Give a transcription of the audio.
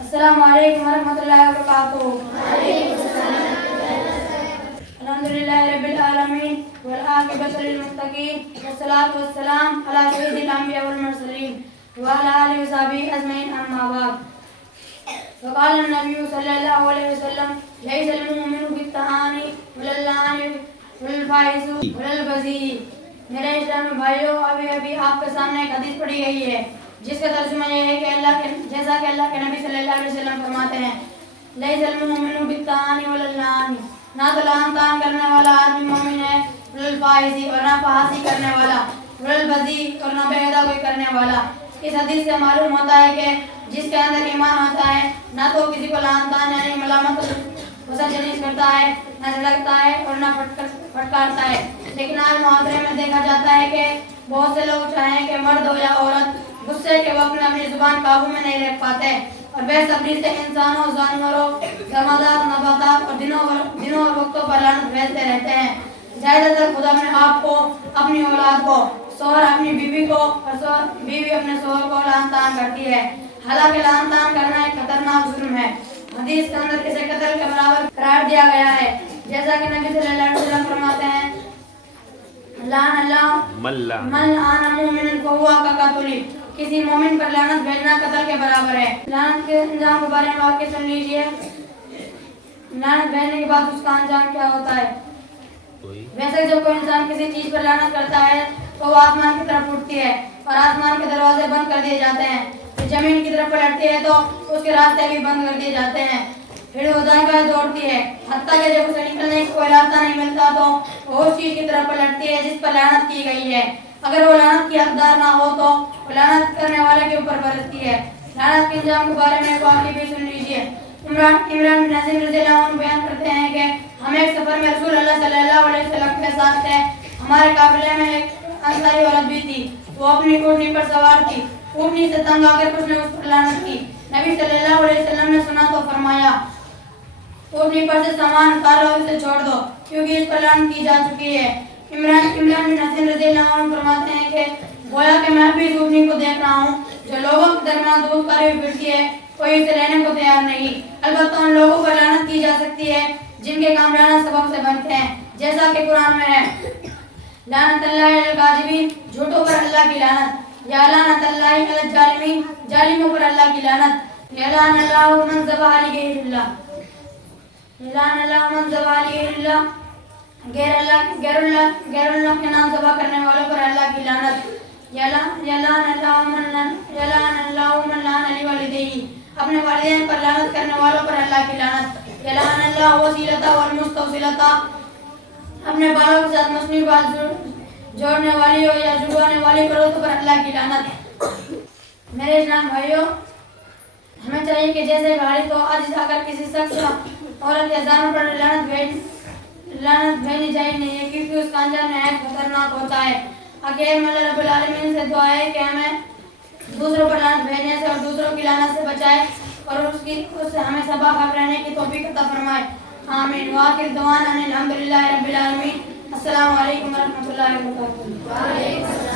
السلام علیکم ورحمۃ اللہ وبرکاتہ. الحمدللہ رب العالمین والعاقبۃ للمتقین والصلاۃ والسلام علی سید الانبیاء والمرسلین وعلی آلہ وصحبہ اجمعین اما بعد. وقال النبی صلی اللہ علیہ وسلم لیس المؤمن بالتہانی ولا اللعن ولا الفاحش ولا البذیء. میرے اسلامی بھائیوں، ابھی آپ کے سامنے ایک حدیث پڑھی گئی ہے جس کا ترجمہ یہ ہے کہ جیسا کہ اللہ کے نبی صلی اللہ علیہ وسلم فرماتے ہیں، لیس المؤمن بالتہانی ولا اللعن، نہ تو لعن طعن کرنے والا آدمی مومن ہے، ولا الفاحش اور نہ فحاشی کرنے والا، ولا البذیء اور نہ بے حیا کوئی کرنے والا. اس حدیث سے معلوم ہوتا ہے کہ جس کے اندر ایمان ہوتا ہے نہ تو کسی کو لعن طعن یعنی ملامت وسجلیس کرتا ہے، نہ جھڑکتا ہے اور نہ پھٹکارتا ہے. لیکن آج معاشرے میں دیکھا جاتا ہے کہ بہت سے لوگ چاہیں کہ مرد ہو یا عورت غصے کے وقت میں اپنی زبان قابو میں نہیں رکھ پاتے اور بے صبری سے انسانوں، جانوروں، جمادات، نباتات اور دنوں اور وقتوں پر لعنت بھیجتے رہتے ہیں. زیادہ تر خود اپنے آپ کو، اپنی اولاد کو، شوہر اپنی بیوی کو اور بیوی اپنے شوہر کو لعن طعن کرتی ہے. حالانکہ لعن طعن کرنا ایک خطرناک جرم ہے. حدیث کے اندر اسے قتل کے برابر قرار دیا گیا ہے، جیسا کہ نبی صلی اللہ علیہ وسلم فرماتے ہیں، لعن اللہ من لعن مؤمنا فہو کقاتلہ. کسی مومن پر لعنت بھیجنا قتل کے برابر ہے. لعنت کے انجام کے بارے میں واقعہ سن لیجئے. لعنت بھیجنے کے بعد اس کا انجام کیا ہوتا ہے؟ ویسے جب کوئی انسان کسی چیز پر لعنت کرتا ہے تو وہ آسمان کی طرف اٹھتی ہے اور آسمان کے دروازے بند کر دیے جاتے ہیں. زمین کی طرف پلٹتی ہے تو اس کے راستے بھی بند کر دیے جاتے ہیں. پھر وہ دائیں بائیں دوڑتی ہے، حتیٰ کہ جب اسے نکلنے کا کوئی راستہ نہیں ملتا تو وہ اس چیز کی طرف پلٹتی ہے جس پر لعنت کی گئی ہے. اگر وہ لعنت کی حقدار نہ ہو تو وہ لعنت کرنے والے کے اوپر برستی ہے. لعنت کے انجام کے بارے میں ایک واقعہ بھی سن لیجیے. عمران بن حسین رضی اللہ عنہ بیان کرتے ہیں کہ ہم ایک سفر میں رسول اللہ صلی اللہ علیہ وسلم کے ساتھ تھے. ہمارے قافلے میں ایک انصاری عورت بھی تھی. وہ اپنی اونٹنی پر سوار تھی. اونٹنی سے تنگ آ کر کچھ نے اس پر لعنت کی. نبی صلی اللہ علیہ وسلم نے سنا تو فرمایا، اونٹنی پر سے سامان اتارو، اسے چھوڑ دو کیونکہ اس پر لعنت کی جا چکی ہے. عمران بن حسین رضی اللہ عنہ فرماتے ہیں کہ گویا کہ میں بھی اس اونٹنی کو دیکھ رہا ہوں جو لوگوں کے درمیان دودھ کاری ہوئی پھرتی ہے، کوئی اسے لینے کو تیار نہیں. البتہ ان لوگوں پر لعنت کی جا سکتی ہے جن کے کام لعنت سبب سے بنتے ہیں، جیسا کہ قرآن میں ہے، لعنت اللہ علی الکاذبین، جھوٹوں پر اللہ کی لعنت، یا لعنت اللہ علی الظالمین، ظالموں پر اللہ کی لعنت، یا لعن اللہ من ذبح لغیر اللہ، لعن اللہ من ذبح لغیر اللہ، غیر اللہ کے نام ذبح کرنے والوں پر اللہ کی لعنت، یا لعن اللہ من لعن لوالدیہ، اپنے والدین پر لعنت کرنے والوں پر اللہ کی لعنت، یا لعن اللہ وسیلتہ والمستوصلتہ، اپنے بالوں کے ساتھ مصنوعی بال جوڑنے والی ہو یا جڑوانے والی عورتوں پر اللہ کی لعنت. میرے اسلام بھائیوں، ہمیں چاہیے کہ جیسے گاڑی کو آج اگر کسی شخص، عورت یا جانور پر لعنت بھیجنی چاہیے نہیں ہے، کیونکہ اس کا انجام نہایت خطرناک ہوتا ہے. آخر میں اللہ رب العالمین سے دعا ہے کہ ہمیں دوسروں پر لعنت بھیجنے سے اور دوسروں کی لعنت سے بچائے اور اس سے ہمیں سبق رہنے کی توفیق عطا فرمائے. آمین. وآخر دعوانا الحمدللہ رب العالمین. السلام علیکم ورحمۃ اللہ وبرکاتہ.